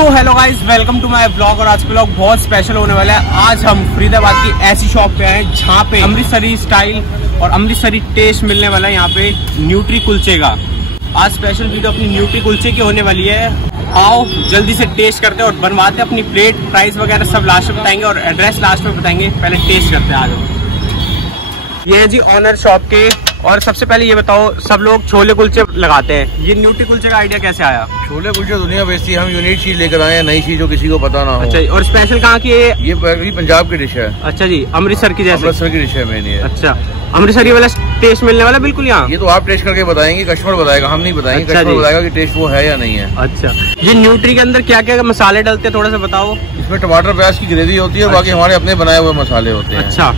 So hello guys, welcome to my blog. और आज का ब्लॉग बहुत स्पेशल होने वाला है। आज हम फरीदाबाद की ऐसी शॉप पे आए जहाँ पे अमृतसरी स्टाइल और अमृतसरी टेस्ट मिलने वाला है। यहाँ पे न्यूट्री कुलचे का आज स्पेशल वीडियो अपनी न्यूट्री कुलचे की होने वाली है। आओ जल्दी से टेस्ट करते हैं और बनवाते हैं अपनी प्लेट। प्राइस वगैरह सब लास्ट में बताएंगे और एड्रेस लास्ट में बताएंगे। पहले टेस्ट करते हैं। आज ये है जी ऑनर शॉप के। और सबसे पहले ये बताओ, सब लोग छोले कुलचे लगाते हैं, ये न्यूट्री कुलचे का आइडिया कैसे आया? छोले कुलचे दुनिया बेचती है, हम यूनिक चीज लेकर आए हैं, नई चीज जो किसी को पता ना हो। अच्छा, और स्पेशल कहाँ की है ये पंजाब की डिश है। अच्छा जी, अमृतसर की जैसे? अमृतसर की डिश है मेन ये। अच्छा, अमृतसरी वाला टेस्ट मिलने वाला बिल्कुल यहाँ? ये तो आप टेस्ट करके बताएंगे, कस्टमर बताएगा, हम नहीं बताएंगे। अच्छा, कस्टमर बताएगा कि टेस्ट वो है या नहीं है। अच्छा, ये न्यूट्री के अंदर क्या क्या मसाले डलते हैं थोड़ा सा बताओ। इसमें टमाटर प्याज की ग्रेवी होती है। बाकी हमारे अपने बनाए हुए मसाले होते हैं। अच्छा,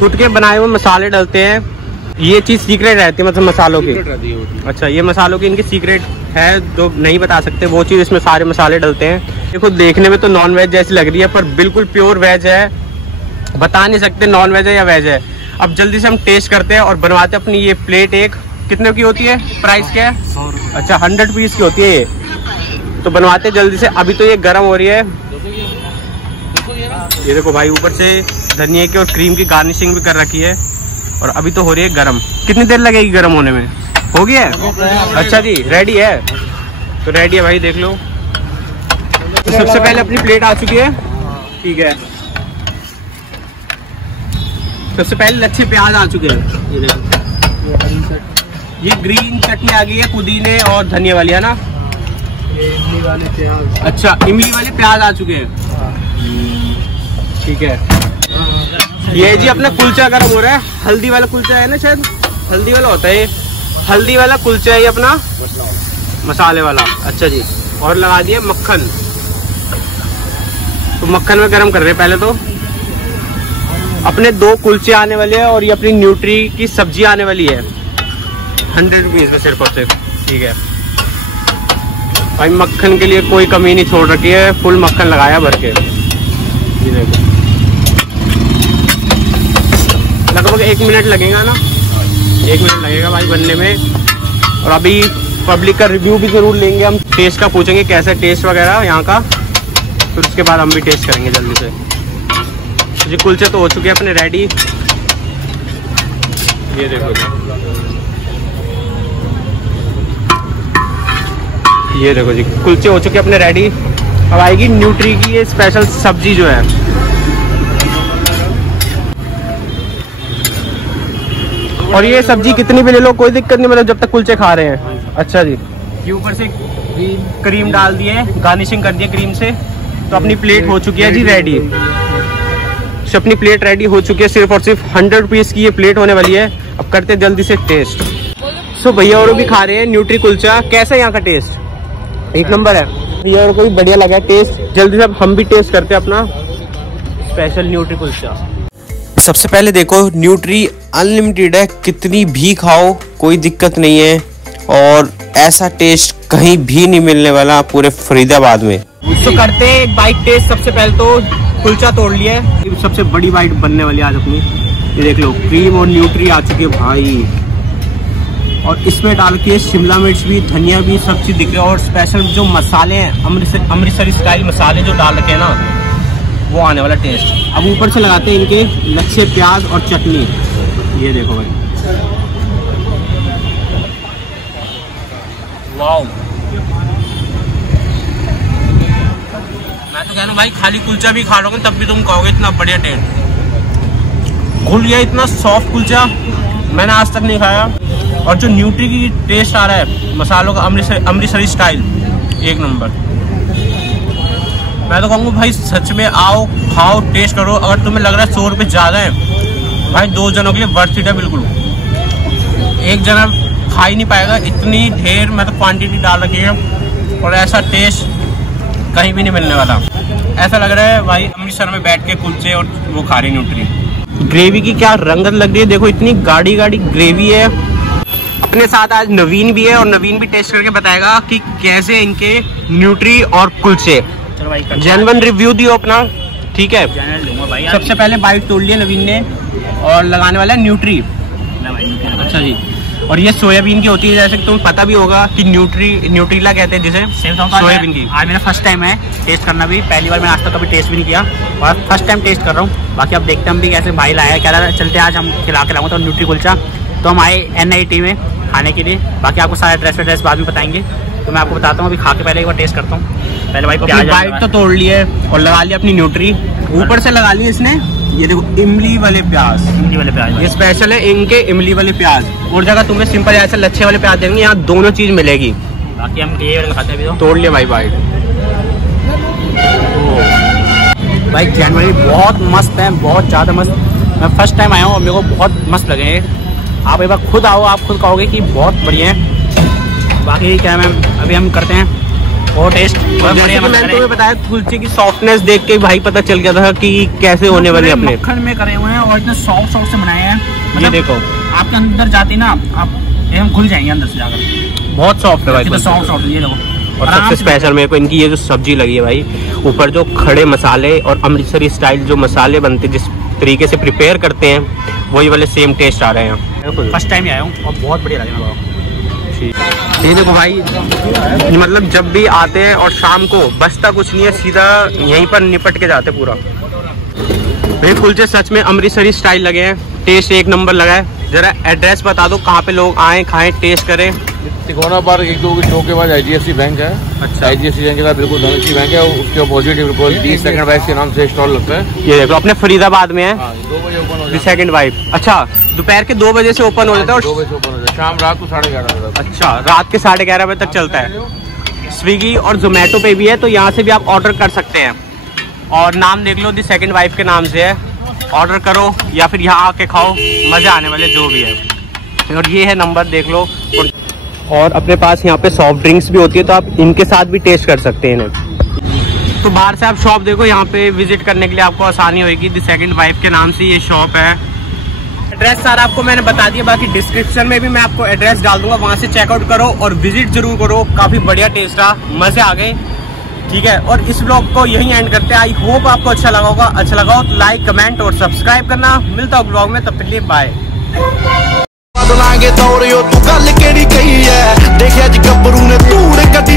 खुद के बनाए हुए मसाले डलते हैं। ये चीज सीक्रेट रहती है मतलब मसालों की? अच्छा, ये मसालों की इनकी सीक्रेट है जो नहीं बता सकते, वो चीज इसमें सारे मसाले डलते हैं। देखो देखने में तो नॉन वेज जैसी लग रही है पर बिल्कुल प्योर वेज है। बता नहीं सकते नॉन वेज है या वेज है। अब जल्दी से हम टेस्ट करते हैं और बनवाते हैं अपनी ये प्लेट। एक कितने की होती है? प्राइस क्या है? 100। अच्छा, 100 पीस की होती है ये। तो बनवाते हैं जल्दी से। अभी तो ये गर्म हो रही है। ये देखो भाई, ऊपर से धनिया की और क्रीम की गार्निशिंग भी कर रखी है और अभी तो हो रही है गरम। कितनी देर लगेगी गरम होने में? हो गया है? अच्छा जी, रेडी है? तो रेडी है भाई, देख लो। तो सबसे पहले अपनी प्लेट आ चुकी है। ठीक है, सबसे पहले लच्छे प्याज आ चुके हैं। ये ग्रीन चटनी आ गई है, पुदीने और धनिया वाली है ना? इमली वाले प्याज। अच्छा, इमली वाले प्याज आ चुके हैं। ठीक है, ये जी अपना कुलचा गर्म हो रहा है। हल्दी वाला कुलचा है ना, शायद हल्दी वाला होता है ये। हल्दी वाला कुलचा है ये अपना, मसाले वाला। अच्छा जी, और लगा दिया मक्खन। तो मक्खन में गर्म कर रहे हैं पहले। तो अपने 2 कुलचे आने वाले हैं और ये अपनी न्यूट्री की सब्जी आने वाली है 100 रुपीज में सिर्फ और सिर्फ। ठीक है भाई, मक्खन के लिए कोई कमी नहीं छोड़ रखी है, फुल मक्खन लगाया भर के। लगभग 1 मिनट लगेगा ना? 1 मिनट लगेगा भाई बनने में। और अभी पब्लिक का रिव्यू भी जरूर लेंगे हम। टेस्ट का पूछेंगे कैसा टेस्ट वगैरह यहाँ का, फिर उसके बाद हम भी टेस्ट करेंगे जल्दी से। जी कुलचे तो हो चुके हैं अपने रेडी। ये देखो, ये देखो जी, कुलचे हो चुके अपने रेडी। अब आएगी न्यूट्री की ये स्पेशल सब्जी जो है। और ये सब्जी कितनी भी ले लो कोई दिक्कत नहीं, मतलब जब तक कुलचे खा रहे हैं। अच्छा जी, ये ऊपर से क्रीम डाल दी है, गार्निशिंग कर दी है क्रीम से। तो अपनी प्लेट हो चुकी है जी रेडी। तो अपनी प्लेट रेडी हो चुकी है। सिर्फ और सिर्फ 100 रुपीज की ये प्लेट होने वाली है। अब करते हैं जल्दी से टेस्ट। सो भैया और भी खा रहे हैं न्यूट्री कुलचा। कैसा है यहाँ का टेस्ट? एक नंबर है भैया और को भी बढ़िया लगा टेस्ट। जल्दी से अब हम भी टेस्ट करते हैं अपना स्पेशल न्यूट्री कुलचा। सबसे पहले देखो, न्यूट्री अनलिमिटेड है, कितनी भी खाओ कोई दिक्कत नहीं है। और ऐसा टेस्ट कहीं भी नहीं मिलने वाला पूरे फरीदाबाद में। तो करते हैं एक बाइट टेस्ट। सबसे पहले तो कुलचा तोड़ लिया है, सबसे बड़ी बाइट बनने वाली आज अपनी। ये देख लो, क्रीम और न्यूट्री आ चुकी है भाई। और इसमें डाल के शिमला मिर्च भी, धनिया भी, सब चीज दिख रही है। और स्पेशल जो मसाले हैं, अमृतसरी स्टाइल मसाले जो डाल रखे हैं ना, वो आने वाला टेस्ट। अब ऊपर से लगाते हैं इनके लच्छे प्याज और चटनी। ये देखो भाई, वाओ। मैं तो कह रहा हूँ भाई, खाली कुलचा भी खा लोगे तब भी तुम कहोगे इतना बढ़िया टेस्ट। घुल गया, इतना सॉफ्ट कुलचा मैंने आज तक नहीं खाया। और जो न्यूट्री की टेस्ट आ रहा है मसालों का, अमृतसरी स्टाइल, एक नंबर। मैं तो कहूँगा भाई सच में आओ, खाओ, टेस्ट करो। अगर तुम्हें लग रहा है 100 रुपये ज़्यादा है भाई, 2 जनों के लिए वर्थ इट है बिल्कुल। एक जना खा ही नहीं पाएगा, इतनी ढेर मतलब क्वांटिटी डाल रखी है। और ऐसा टेस्ट कहीं भी नहीं मिलने वाला। ऐसा लग रहा है भाई अमृतसर में बैठ के कुलचे और वो खा रही न्यूट्री। ग्रेवी की क्या रंगत लग रही है, देखो इतनी गाढ़ी गाढ़ी ग्रेवी है। अपने साथ आज नवीन भी है और नवीन भी टेस्ट करके बताएगा कि कैसे इनके न्यूट्री और कुलचे। जेन्युइन रिव्यू दियो अपना। ठीक है, सबसे पहले बाइट तोड़ लिया नवीन ने और लगाने वाला है न्यूट्री। अच्छा जी, और ये सोयाबीन की होती है, जैसे कि तुम्हें पता भी होगा कि न्यूट्रीला कहते हैं जिसे, सोयाबीन की। आज मेरा फर्स्ट टाइम है टेस्ट करना भी, पहली बार मैंने आज तक कभी टेस्ट भी नहीं किया और फर्स्ट टाइम टेस्ट कर रहा हूँ। बाकी आप देखते हैं हम भी कैसे भाई लाया, कह रहा चलते आज हम खिला के लाऊंगा तो न्यूट्री कुलचा। तो हम आए NIT में खाने के लिए, बाकी आपको सारा एड्रेस बाद में बताएंगे। तो मैं आपको बताता हूँ, अभी खा के पहले एक बार टेस्ट करता हूँ। पहले भाई प्याज बाइट तो तोड़ लिए और लगा लिया अपनी न्यूट्री, ऊपर से लगा ली इसने ये देखो इमली वाले प्याज। ये स्पेशल है इनके इमली वाले प्याज, और जगह तुम्हें सिंपल ऐसे लच्छे वाले प्याज देंगे, यहाँ दोनों चीज मिलेगी। बाकी हम ये वाले खाते हैं। तोड़ लिया भाई बाइट। भाई जनवरी बहुत मस्त है, बहुत ज़्यादा मस्त। मैं फर्स्ट टाइम आया हूँ और मेरे को बहुत मस्त लगे हैं। आप एक बार खुद आओ, आप खुद कहोगे कि बहुत बढ़िया है। बाकी क्या मैम अभी हम करते हैं और टेस्ट। मैंने तुम्हें बताया कुलचे की सॉफ्टनेस देख के भाई पता चल गया था कि कैसे होने वाले अपने मक्खन में करे हुए हैं और इतने सॉफ्ट से बनाए हैं। ये देखो आपके अंदर जाती ना, आप एकदम खुल जाएंगे अंदर से जाकर। बहुत सॉफ्ट है भाई, सॉफ्ट ये देखो। और सबसे स्पेशल मेरे को इनकी ये जो सब्जी लगी है भाई, ऊपर जो खड़े मसाले और अमृतसरी स्टाइल जो मसाले बनते जिस तरीके से प्रिपेयर करते हैं, वही वाले सेम टेस्ट आ रहे हैं। फर्स्ट टाइम आया हूँ और बहुत बढ़िया लगे मेरे। ये देखो भाई, मतलब जब भी आते हैं और शाम को बचता कुछ नहीं है, सीधा यहीं पर निपट के जाते पूरा। भाई कुलचे सच में अमृतसरी स्टाइल लगे हैं, टेस्ट एक नंबर लगा है। जरा एड्रेस बता दो कहाँ पे लोग आए, खाएं, टेस्ट करें। तिकोना पार्क 1-2 की चौक के बाद IGFC बैंक है। अच्छा, IGFC बैंक का बिल्कुल धनलक्ष्मी बैंक है, उसके अपोजिट बिल्कुल दी सेकंड वाइफ के नाम से स्टॉल लगता है। ये देखो अपने फरीदाबाद में है। 2 बजे ओपन हो दी सेकंड वाइफ। अच्छा, दोपहर के 2 बजे से ओपन हो जाता है और 2 बजे ओपन हो जाता है, शाम रात को 11:30 बजे। अच्छा, रात के 11:30 बजे तक चलता है। स्विगी और जोमेटो पे भी है, तो यहाँ से भी आप ऑर्डर कर सकते हैं। और नाम देख लो, दी सेकंड वाइफ के नाम से है। ऑर्डर करो या फिर यहाँ आके खाओ, मजे आने वाले जो भी है। और ये है नंबर देख लो। और अपने पास यहाँ पे सॉफ्ट ड्रिंक्स भी होती है, तो आप इनके साथ भी टेस्ट कर सकते हैं इन्हें। तो बाहर से आप शॉप देखो, यहाँ पे विजिट करने के लिए आपको आसानी होगी। दी सेकंड वाइफ के नाम से ये शॉप है। एड्रेस सारा आपको मैंने बता दिया, बाकी डिस्क्रिप्शन में भी मैं आपको एड्रेस डाल दूंगा, वहां से चेकआउट करो और विजिट जरूर करो। काफी बढ़िया टेस्ट रहा, मजे आ गए। ठीक है, और इस ब्लॉग को यहीं एंड करते हैं। आई होप आपको अच्छा लगा होगा। अच्छा लगा हो तो लाइक, कमेंट और सब्सक्राइब करना। मिलता हूँ ब्लॉग में, तब तक के लिए बाय। बदलांगे दौड़ियो तू गल केड़ी कही है, देखिया जी गब्बरू ने धूड़ कटी।